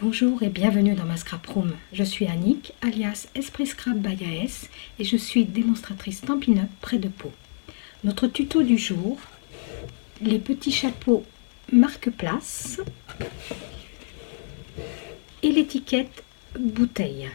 Bonjour et bienvenue dans ma scrap room. Je suis Annick, alias Esprit Scrap by AS, et je suis démonstratrice Stampin' Up près de Pau. Notre tuto du jour, les petits chapeaux marque-place et l'étiquette bouteille.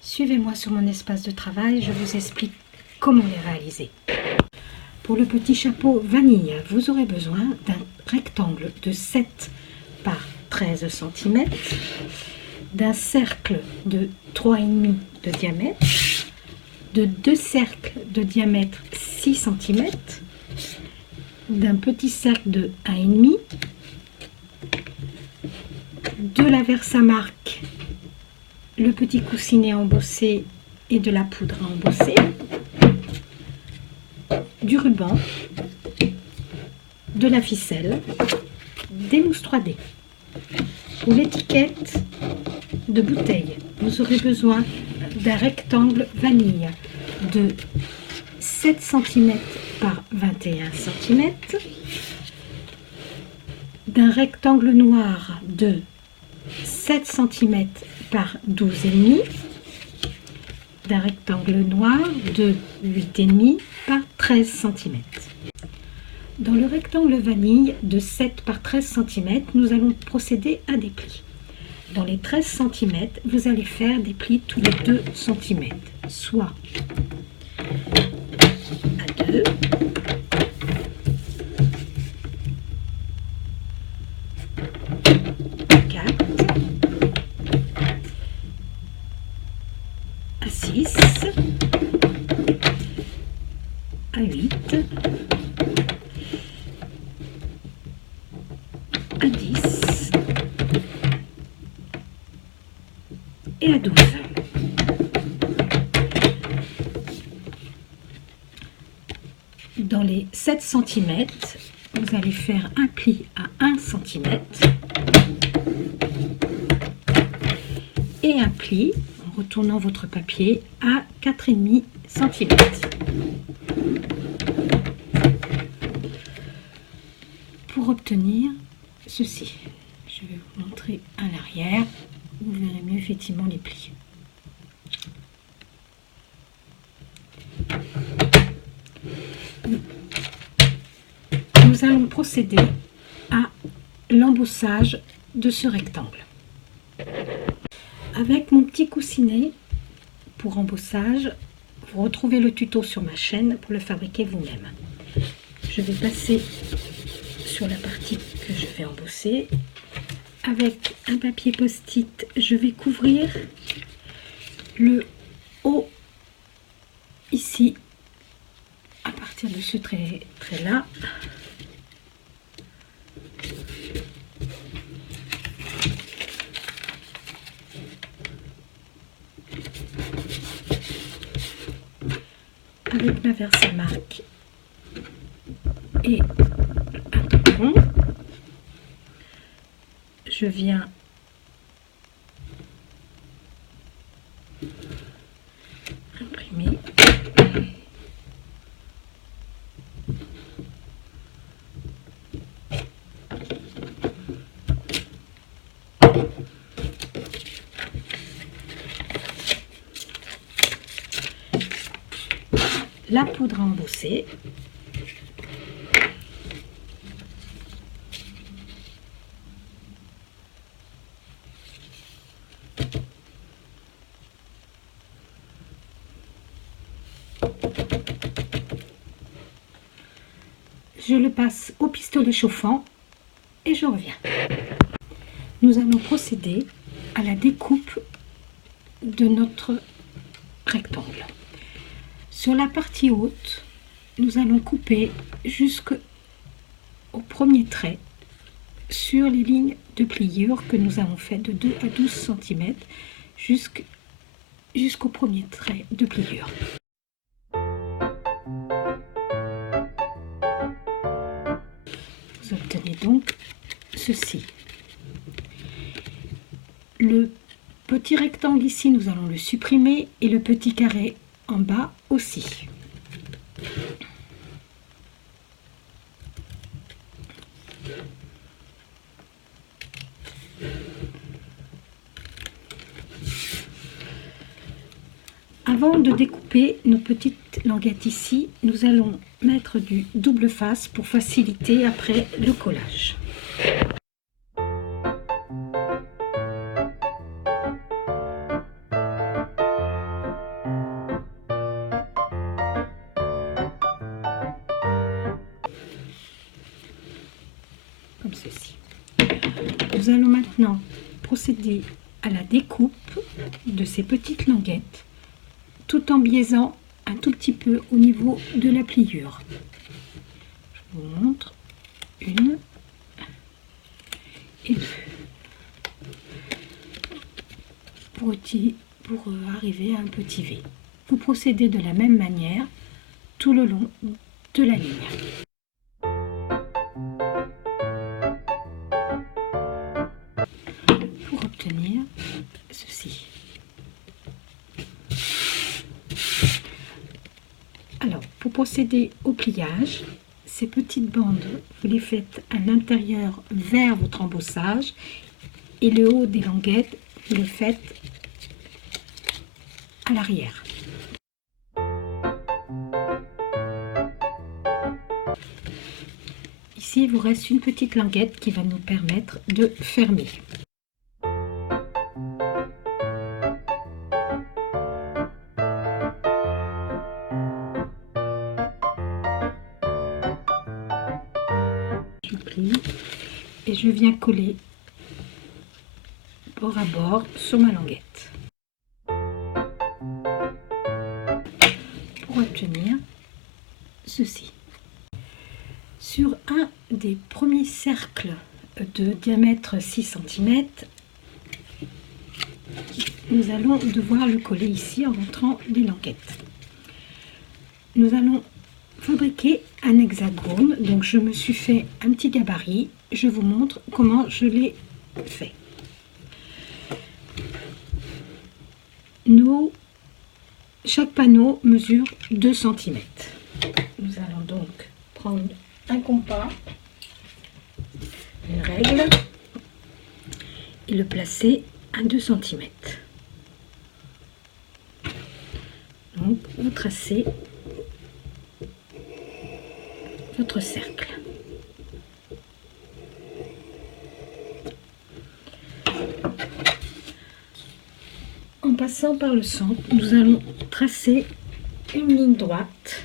Suivez-moi sur mon espace de travail, je vous explique comment les réaliser. Pour le petit chapeau vanille, vous aurez besoin d'un rectangle de 7 par 13 cm, d'un cercle de 3,5 de diamètre, de 2 cercles de diamètre 6 cm, d'un petit cercle de 1,5, de la Versamark, le petit coussinet embossé et de la poudre à embosser, du ruban, de la ficelle, des mousses 3D. Pour l'étiquette de bouteille, vous aurez besoin d'un rectangle vanille de 7 cm par 21 cm, d'un rectangle noir de 7 cm par 12,5, d'un rectangle noir de 8,5 par 13 cm. Dans le rectangle vanille de 7 par 13 cm, nous allons procéder à des plis. Dans les 13 cm, vous allez faire des plis tous les 2 cm, soit à 2, à 4, à 6, à 8, à 10 et à 12. Dans les 7 cm, vous allez faire un pli à 1 cm et un pli en retournant votre papier à 4,5 cm. Pour obtenir ceci, je vais vous montrer à l'arrière, vous verrez mieux effectivement les plis. Nous allons procéder à l'embossage de ce rectangle. Avec mon petit coussinet pour embossage, vous retrouvez le tuto sur ma chaîne pour le fabriquer vous-même. Je vais passer sur la partie que je vais embosser. Avec un papier post-it, je vais couvrir le haut ici à partir de ce trait là. Avec ma Versamark et un tampon, je viens imprimer la poudre à embosser. Je le passe au pistolet chauffant et je reviens. Nous allons procéder à la découpe de notre rectangle. Sur la partie haute, nous allons couper jusqu'au premier trait sur les lignes de pliure que nous avons fait de 2 à 12 cm jusqu'au premier trait de pliure. Vous obtenez donc ceci. Le petit rectangle ici, nous allons le supprimer et le petit carré en bas aussi. Avant de découper nos petites languettes ici, nous allons mettre du double face pour faciliter après le collage. Comme ceci. Nous allons maintenant procéder à la découpe de ces petites languettes tout en biaisant un tout petit peu au niveau de la pliure. Je vous montre une et deux pour arriver à un petit V. Vous procédez de la même manière tout le long de la ligne. Pour obtenir ceci. Alors, pour procéder au pliage, ces petites bandes, vous les faites à l'intérieur vers votre embossage et le haut des languettes, vous le faites à l'arrière. Ici, il vous reste une petite languette qui va nous permettre de fermer. Je plie et je viens coller bord à bord sur ma languette. Pour obtenir ceci. Sur un des premiers cercles de diamètre 6 cm, nous allons devoir le coller ici en montrant les languettes. Nous allons fabriquer un hexagone, donc je me suis fait un petit gabarit, je vous montre comment je l'ai fait. Chaque panneau mesure 2 cm. Nous allons donc prendre un compas, une règle et le placer à 2 cm. Donc vous tracez votre cercle. En passant par le centre, nous allons tracer une ligne droite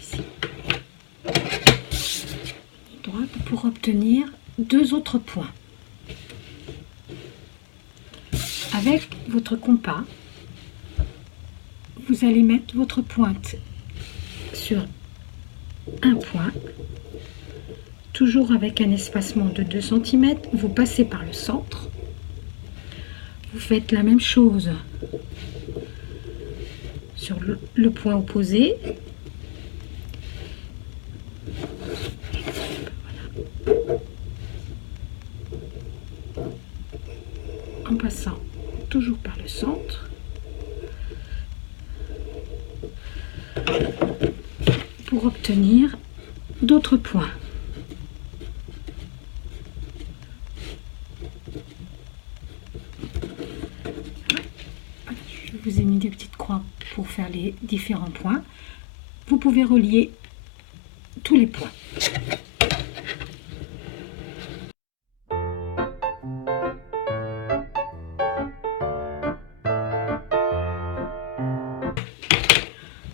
ici. Ligne droite pour obtenir 2 autres points. Avec votre compas, vous allez mettre votre pointe sur un point, toujours avec un espacement de 2 cm, vous passez par le centre, vous faites la même chose sur le point opposé, en passant toujours par le centre, pour obtenir d'autres points. Je vous ai mis des petites croix pour faire les différents points. Vous pouvez relier tous les points.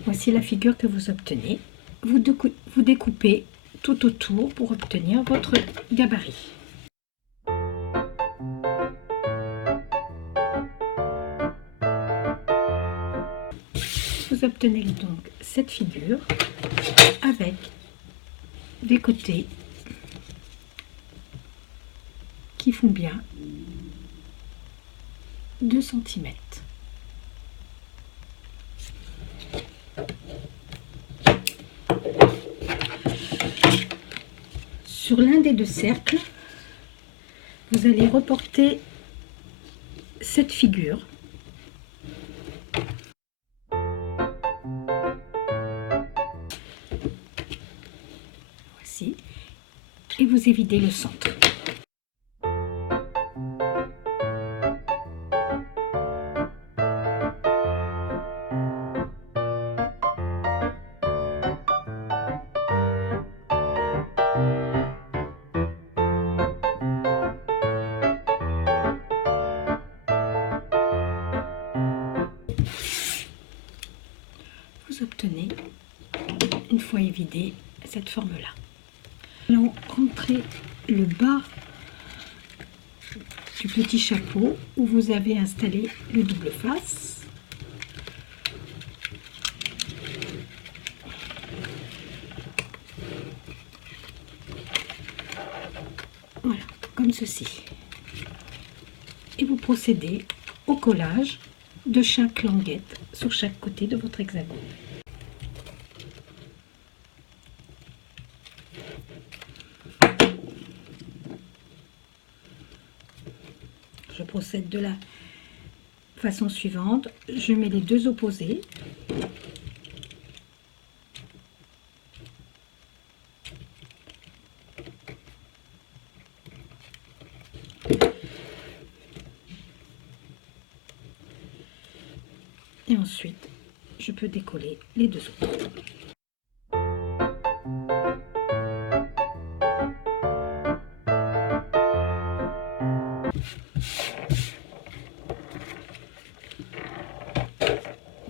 Voici la figure que vous obtenez. Vous découpez tout autour pour obtenir votre gabarit. Vous obtenez donc cette figure avec des côtés qui font bien 2 cm. Sur l'un des deux cercles, vous allez reporter cette figure. Voici. Et vous évidez le centre. Vous obtenez, une fois évidé, cette forme-là. Nous allons rentrer le bas du petit chapeau où vous avez installé le double face. Voilà, comme ceci. Et vous procédez au collage de chaque languette sur chaque côté de votre hexagone. Je procède de la façon suivante. Je mets les deux opposés. Et ensuite, je peux décoller les deux autres.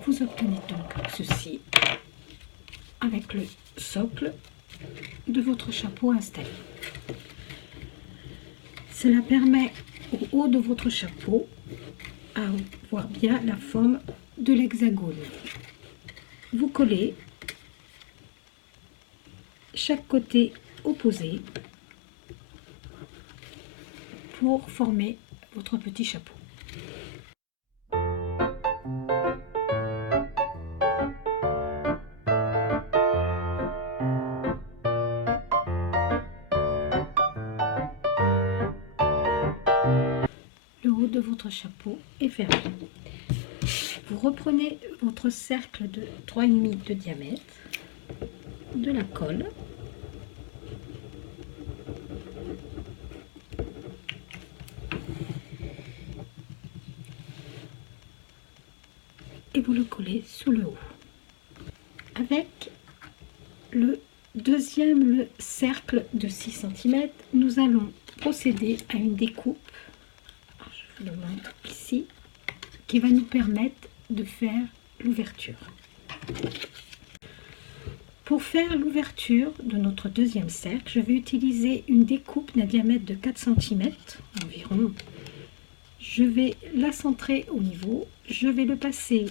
Vous obtenez donc ceci avec le socle de votre chapeau installé. Cela permet au haut de votre chapeau à voir bien la forme de l'hexagone. Vous collez chaque côté opposé pour former votre petit chapeau. Le haut de votre chapeau est fermé. Vous reprenez votre cercle de 3,5 de diamètre, de la colle, et vous le collez sous le haut. Avec le deuxième cercle de 6 cm, nous allons procéder à une découpe, je vous le montre ici, qui va nous permettre de faire l'ouverture. Pour faire l'ouverture de notre deuxième cercle, je vais utiliser une découpe d'un diamètre de 4 cm environ. Je vais la centrer au niveau, je vais le passer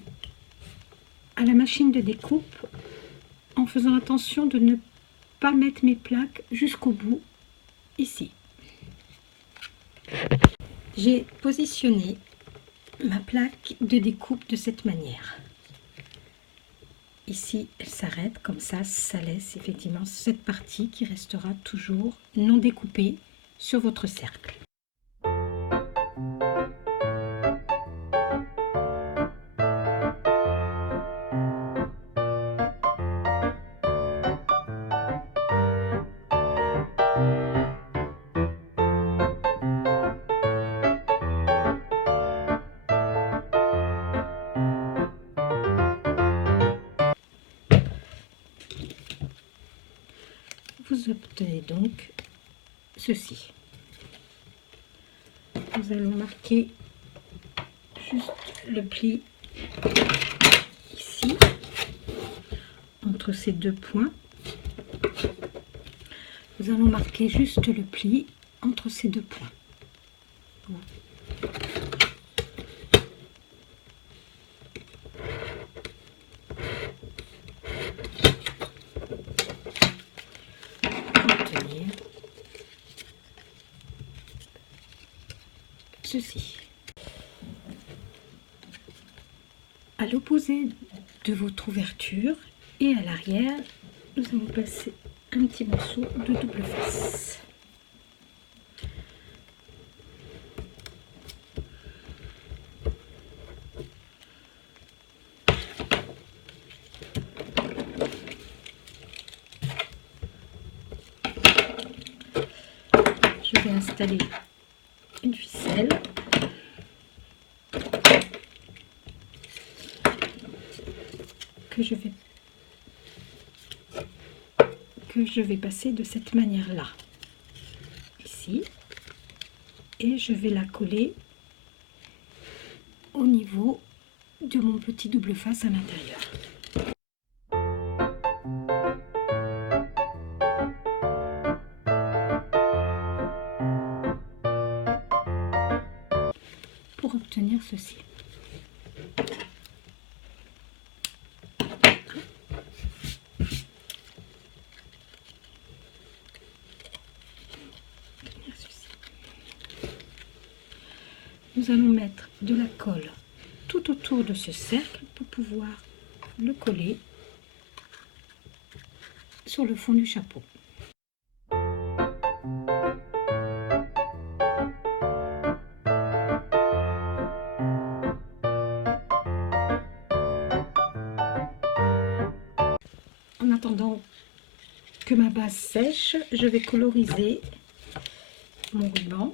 à la machine de découpe en faisant attention de ne pas mettre mes plaques jusqu'au bout, ici. J'ai positionné ma plaque de découpe de cette manière. Ici, elle s'arrête, comme ça laisse effectivement cette partie qui restera toujours non découpée sur votre cercle. Vous obtenez donc ceci. Nous allons marquer juste le pli ici, entre ces deux points. Nous allons marquer juste le pli entre ces deux points. Ceci. À l'opposé de votre ouverture et à l'arrière, nous allons placer un petit morceau de double face. installer une ficelle. Que je vais passer de cette manière-là, ici, et je vais la coller au niveau de mon petit double face à l'intérieur. Pour obtenir ceci. Nous allons mettre de la colle tout autour de ce cercle pour pouvoir le coller sur le fond du chapeau. En attendant que ma base sèche, je vais coloriser mon ruban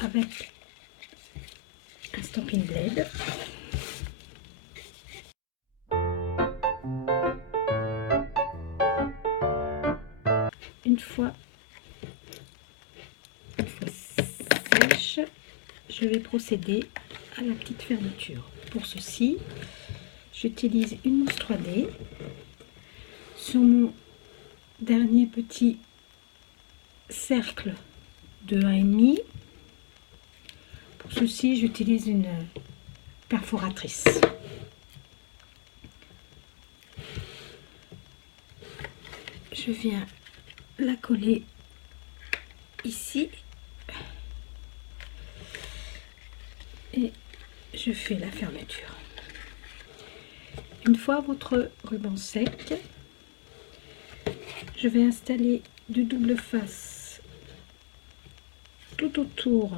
avec un Stampin' Blade. Une fois sèche, je vais procéder à la petite fermeture. Pour ceci, j'utilise une mousse 3D. Sur mon dernier petit cercle de 1,5, pour ceci, j'utilise une perforatrice. Je viens la coller ici et je fais la fermeture. Une fois votre ruban sec, je vais installer du double face tout autour,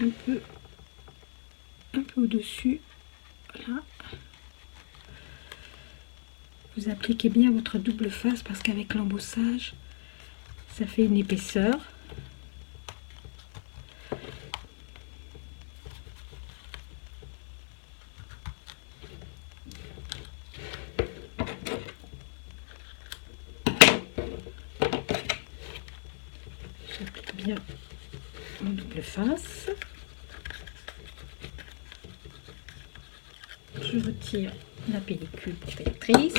un peu au-dessus. Voilà. Vous appliquez bien votre double face parce qu'avec l'embossage, ça fait une épaisseur. J'applique bien mon double face. Je retire la pellicule protectrice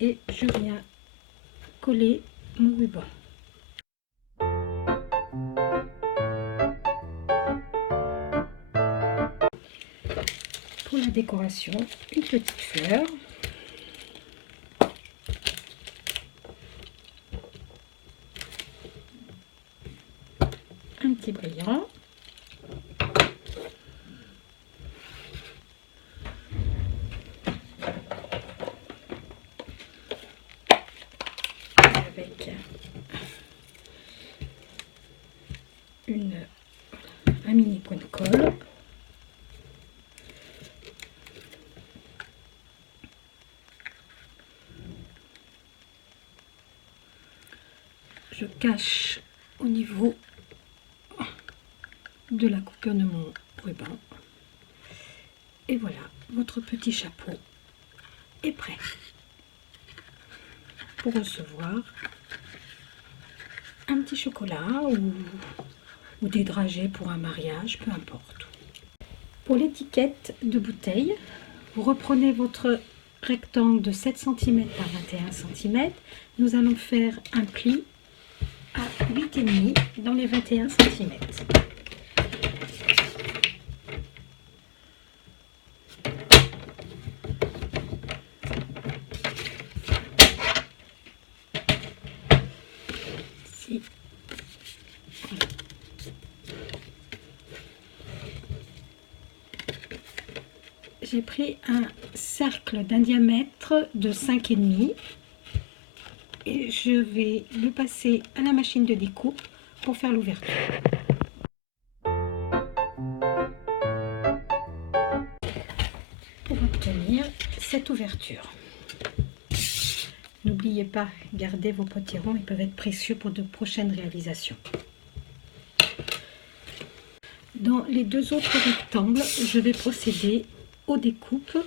et je viens coller mon ruban. Pour la décoration, une petite fleur. Un petit brillant. Avec un mini point de colle. Je cache au niveau de la coupure de mon ruban. Et voilà, votre petit chapeau est prêt pour recevoir un petit chocolat ou des dragées pour un mariage, peu importe. Pour l'étiquette de bouteille, vous reprenez votre rectangle de 7 cm par 21 cm. Nous allons faire un pli à 8,5 dans les 21 cm. J'ai pris un cercle d'un diamètre de 5,5 et je vais le passer à la machine de découpe pour faire l'ouverture. Pour obtenir cette ouverture, n'oubliez n'oubliez pas, gardez vos potirons, ils peuvent être précieux pour de prochaines réalisations. Dans les deux autres rectangles, je vais procéder aux découpes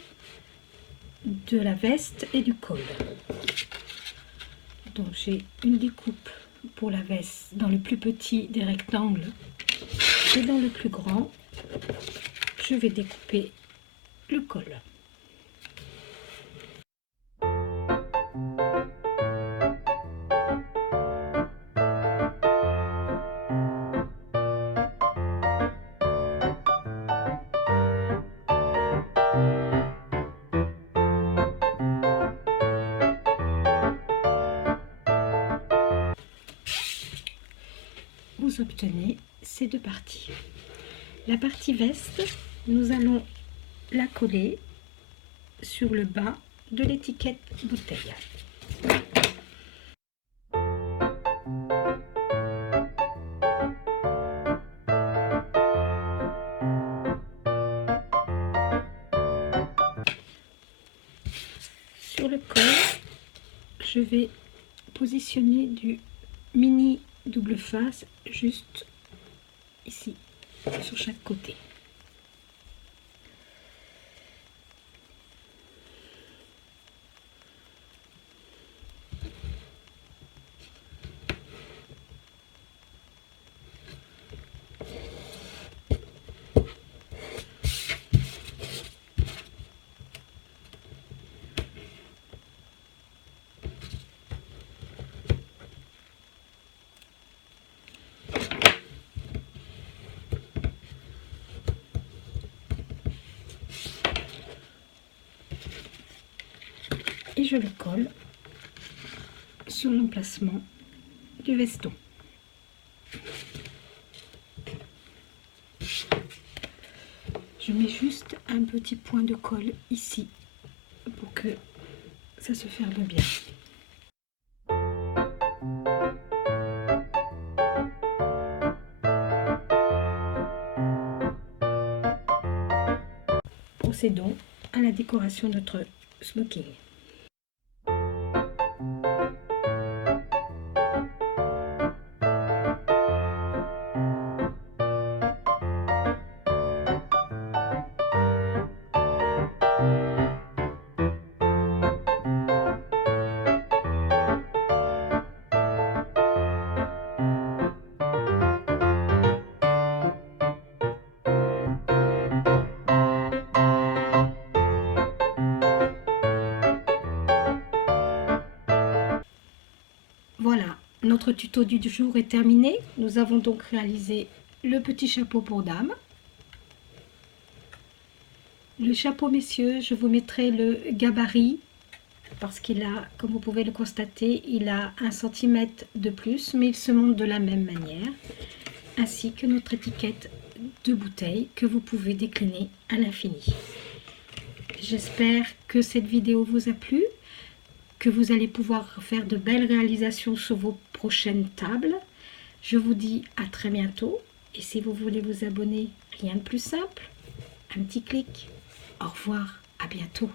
de la veste et du col. Donc j'ai une découpe pour la veste dans le plus petit des rectangles et dans le plus grand, je vais découper le col. Vous obtenez ces deux parties. La partie veste, nous allons la coller sur le bas de l'étiquette bouteille. Sur le col, je vais positionner du mini double face juste ici sur chaque côté. Et je le colle sur l'emplacement du veston. Je mets juste un petit point de colle ici pour que ça se ferme bien. Procédons à la décoration de notre smoking. Voilà, notre tuto du jour est terminé. Nous avons donc réalisé le petit chapeau pour dame. Le chapeau, messieurs, je vous mettrai le gabarit parce qu'il a, comme vous pouvez le constater, il a 1 cm de plus, mais il se monte de la même manière, ainsi que notre étiquette de bouteille que vous pouvez décliner à l'infini. J'espère que cette vidéo vous a plu, que vous allez pouvoir faire de belles réalisations sur vos prochaines tables. Je vous dis à très bientôt et si vous voulez vous abonner, rien de plus simple, un petit clic. Au revoir, à bientôt.